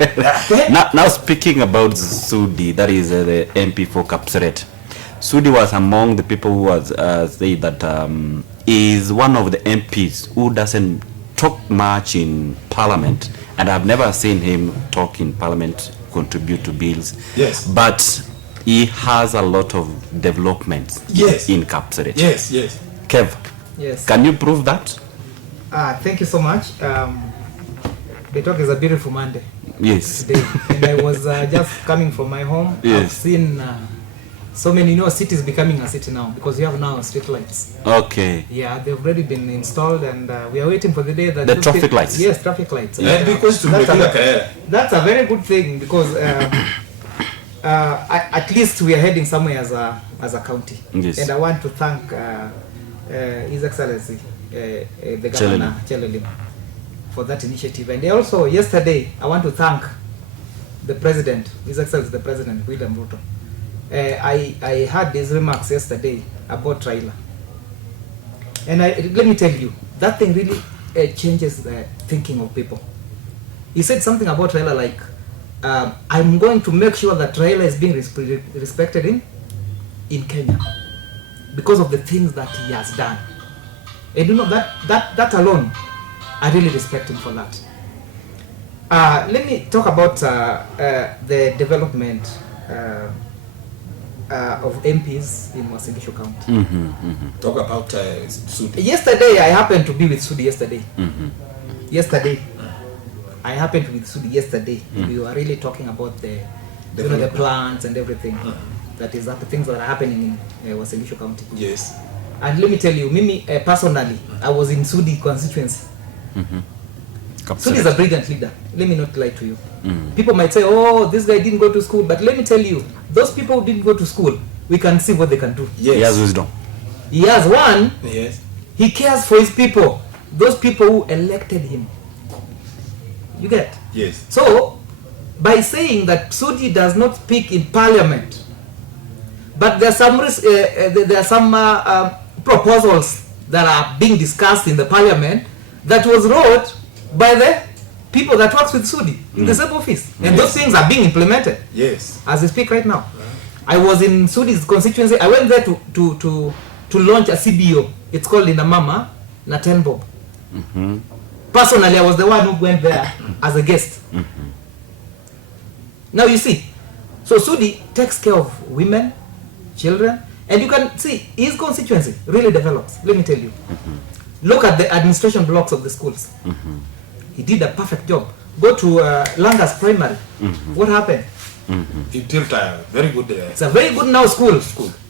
Now speaking about Sudi, that is the MP for Kapseret. Sudi was among the people who was say that is one of the MPs who doesn't talk much in Parliament, and I've never seen him talk in Parliament, contribute to bills. Yes. But he has a lot of developments. Yes. In Kapseret. Yes, yes. Kev. Yes. Can you prove that? Thank you so much. The talk is a beautiful Monday. Yes. Today. And I was just coming from my home. Yes. I've seen so many, cities becoming a city now because we have now street lights. Okay. Yeah, they've already been installed, and we are waiting for the day that the traffic lights. Yes, traffic lights. Yeah, because that's a very good thing because at least we are heading somewhere as a county. Yes. And I want to thank His Excellency the Governor Chelelim for that initiative. And also yesterday I want to thank the President, His Excellency the President William Ruto. I heard his remarks yesterday about Raila, and let me tell you, that thing really changes the thinking of people. He said something about Raila like, I'm going to make sure that Raila is being respected in Kenya because of the things that he has done. And that alone, I really respect him for that. Let me talk about the development of MPs in Uasin Gishu County. Talk about Sudi. Yesterday, I happened to be with Sudi yesterday. Yesterday, I happened to be with Sudi yesterday. We were really talking about the plants and everything. That is the things that are happening in Uasin Gishu County. Yes. And let me tell you, Mimi, personally, I was in Sudi constituency. Sudi is a brilliant leader. Let me not lie to you. People might say, oh, this guy didn't go to school. But let me tell you, those people who didn't go to school, we can see what they can do. Yes. He has wisdom. He has one. Yes. He cares for his people. Those people who elected him. You get? Yes. So, by saying that Sudi does not speak in Parliament, but there are some proposals that are being discussed in the Parliament that was wrote by the people that works with Sudi in the same office, and those things are being implemented. Yes. As we speak right now. I was in Sudi's constituency. I went there to launch a CBO. It's called Inamama Natenbob. Personally, I was the one who went there as a guest. Now you see, so Sudi takes care of women, children, and you can see his constituency really develops. Let me tell you. Look at the administration blocks of the schools. He did a perfect job. Go to Langas Primary. What happened? He built a very good. It's a very good now school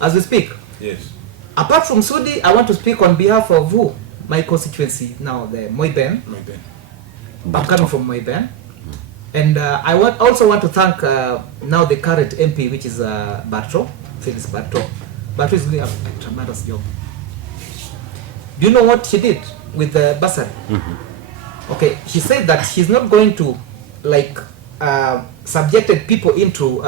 as we speak. Yes. Apart from Sudi, I want to speak on behalf of who? My constituency now, the Moiben. I'm coming from Moiben. And I also want to thank now the current MP, which is Barto, Phyllis Barto. Barto is doing a tremendous job. Do you know what she did with the bursary? Okay, she said that she's not going to subjected people into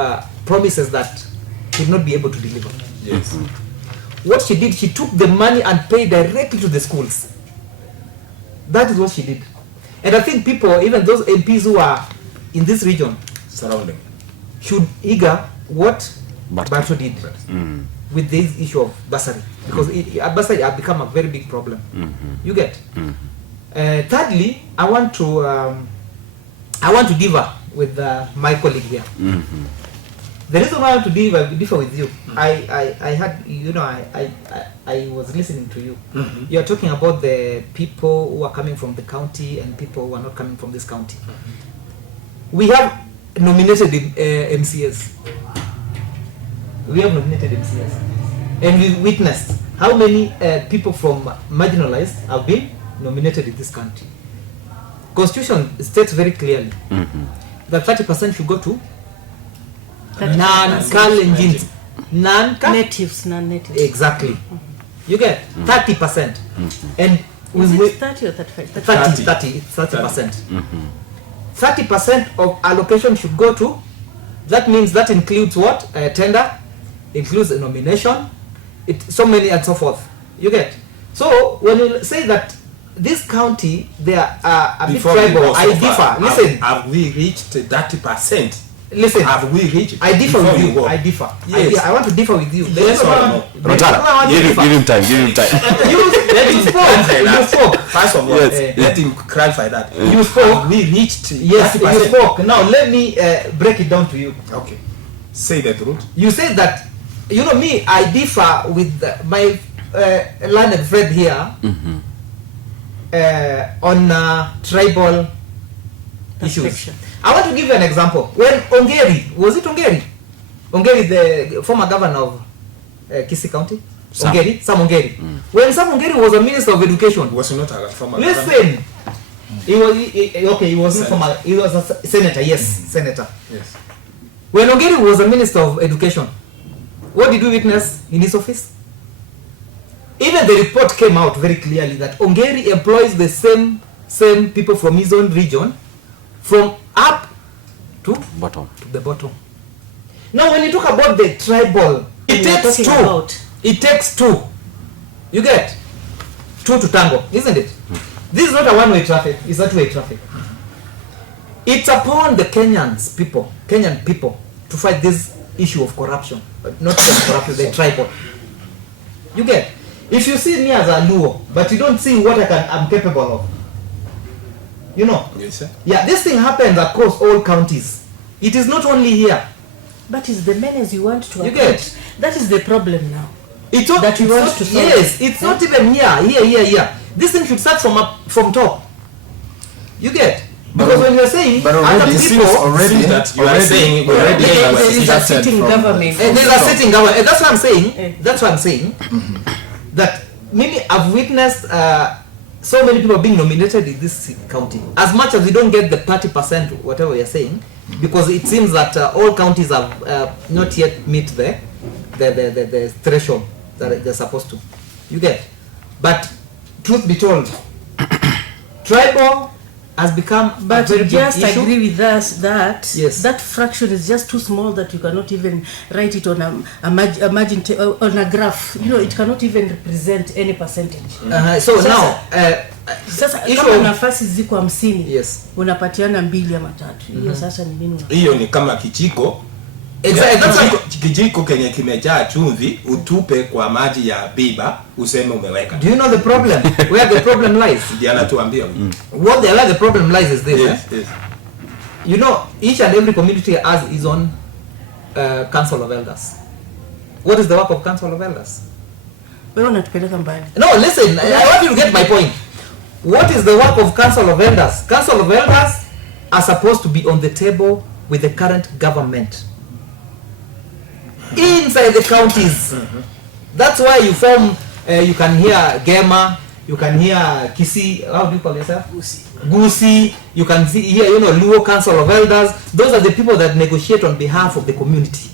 promises that she will not be able to deliver. Yes. What she did, she took the money and paid directly to the schools. That is what she did. And I think people, even those MPs who are in this region, Surrounding. should eager what Barto did with this issue of bursary, because bursary has become a very big problem. You get. Thirdly, I want to differ with my colleague here. The reason why I want to differ with you, I had, I was listening to you. You are talking about the people who are coming from the county and people who are not coming from this county. We have nominated MCAs. We have nominated MCAs. And we witnessed how many people from marginalized have been nominated in this country. Constitution states very clearly that 30% should go to non-Kalenjin, natives. Exactly. You get 30%. And is it 30 or 35? 30%. 30% of allocation should go to. That means that includes what? Tender, includes a nomination, so many and so forth. You get. So when you say that this county, they are a bit Before we tribal. go so I far, differ. Listen, have we reached 30%? listen. Have we reached? I differ before with you you. go? I differ. Yes. I want to differ with you. Yes or no? Rotara, give him time. You spoke. First of all, Yes. let him clarify that. You spoke. Have we reached? Yes, 30%? you spoke. Now let me break it down to you. Okay. Say the truth. You said that, you know me, I differ with my learned friend here on tribal issues. Perfection. I want to give you an example. When Ongeri, was it Ongeri? Ongeri, the former governor of Kisii County? Sam. Ongeri? Sam Ongeri. When Sam Ongeri was a minister of education, He was not a former. listen, he was not former, he was a senator, yes, senator. Yes. When Ongeri was a minister of education, what did we witness in his office? Even the report came out very clearly that Ongeri employs the same people from his own region, from up to Bottom. the bottom. Now, when you talk about the tribal, it We are takes talking two. about- It takes two. You get two to tango, isn't it? This is not a one-way traffic; it's a two-way traffic. It's upon the Kenyan people, to fight this issue of corruption, not just corruption, the tribal. You get. If you see me as a Luo, but you don't see what I'm capable of, you know. Yes, sir. Yeah, this thing happens across all counties. It is not only here. But it's the menace you want to You avoid. get. That is the problem now. It's not, That you it's want not- to solve. Yes, it's not even here. This thing should start from top. You get. Because when you're saying But other already people, seems already See that you are saying already There it was is a started sitting from- government. there's a sitting government. That's what I'm saying. Eh. That's what I'm saying. That maybe I've witnessed so many people being nominated in this county. As much as we don't get the 30%, whatever you're saying, because it seems that all counties have not yet meet the threshold that they're supposed to. You get. But truth be told, tribal has become a But very big just issue. agree with us that Yes. that fraction is just too small that you cannot even write it on on a graph. You know, it cannot even represent any percentage. So Sasa- now, Sasa issue kama of- nafasi ziko 50, yes. unapatiana 2 ama 3. Hiyo sasa ni nini? Hiyo ni kama kijiko. Exactly. That's Kijiko, what, kijiko kenye kimejaa chumvi utupe kwa maji ya biba useme umeweka. do you know the problem? Where the problem lies? Diana tuambia. Where the problem lies is this. Yes, yes. You know, each and every community has its own council of elders. What is the work of council of elders? Wewe unatupeleka mbali. No, listen, I want you to get my point. What is the work of council of elders? Council of elders are supposed to be on the table with the current government inside the counties. That's why you form, you can hear Gema, you can hear Kisii, how do you call yourself? Gusi, you can see here, you know, Luo Council of Elders. Those are the people that negotiate on behalf of the community.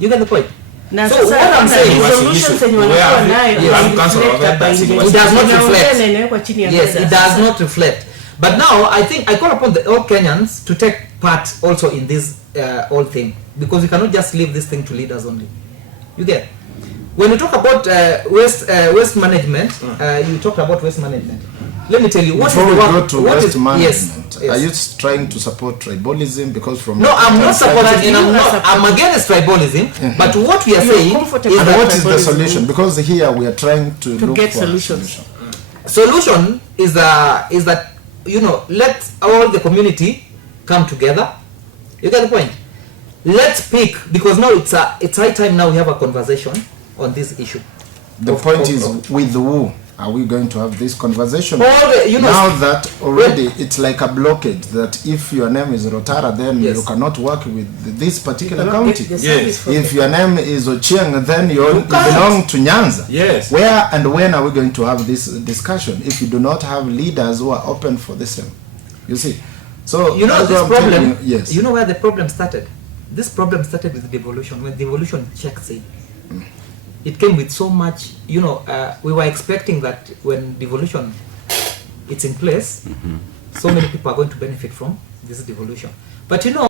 You get the point? Na So sasa what I'm kama saying- resolutions yenye Where wanakuwa have- nayo you have reflect council of hapa elders in nje. West- It does not Inaongea reflect. na inawekwa chini ya Yes, meza. it does Sasa- not reflect. But now I think I call upon all Kenyans to take part also in this whole thing, because we cannot just leave this thing to leaders only. You get? When you talk about waste management, you talked about waste management. Let me tell you what Before is we the work, go to what waste is- management, yes, are you yes. trying to support tribalism? Because from No, I'm not supporting, and You I'm are not. I'm supporting. against tribalism. But what we are You are saying comfortable is And that what is the tribalism. solution? Because here we are trying to look get for a solutions. solution is that, you know, let all the community come together. You get the point? Let's pick, because now it's high time now we have a conversation on this issue. The Of- point of- is, of- with who are we going to have this conversation? All the, you know, Now that already it's like a blockade that if your name is Rotara, then Yes. you cannot work with this particular You cannot county. get the Yes. service from If the- your name is Ochieng, then you can't. belong to Nyanza. Yes. Where and when are we going to have this discussion if you do not have leaders who are open for the same? You see, so you know that's this what I'm telling problem. you. Yes. You know where the problem started? This problem started with devolution. When devolution checks in, it came with so much. You know, we were expecting that when devolution it's in place, so many people are going to benefit from this devolution. But you know.